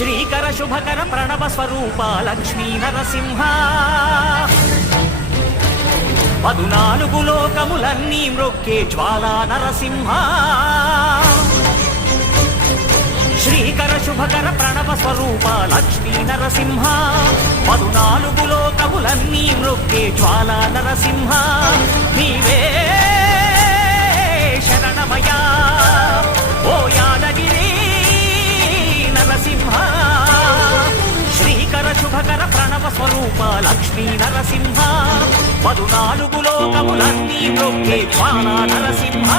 శ్రీకర శుభకర ప్రణవ స్వరూప లక్ష్మీ నరసింహ 14 లోకములన్నీ మ్రొక్కే జ్వాలా నరసింహ శ్రీకర శుభకర ప్రణవ స్వరూప లక్ష్మీ నరసింహ 14 లోకములన్నీ మ్రొక్కే జ్వాలా నరసింహ నీవే శరణమయా ఓ యాదగిరి నరసింహ శ్రీకర శుభకర ప్రణవ స్వరూప లక్ష్మీ నరసింహ 14 లోకములన్నీ మ్రొక్కే జ్వాలా నరసింహ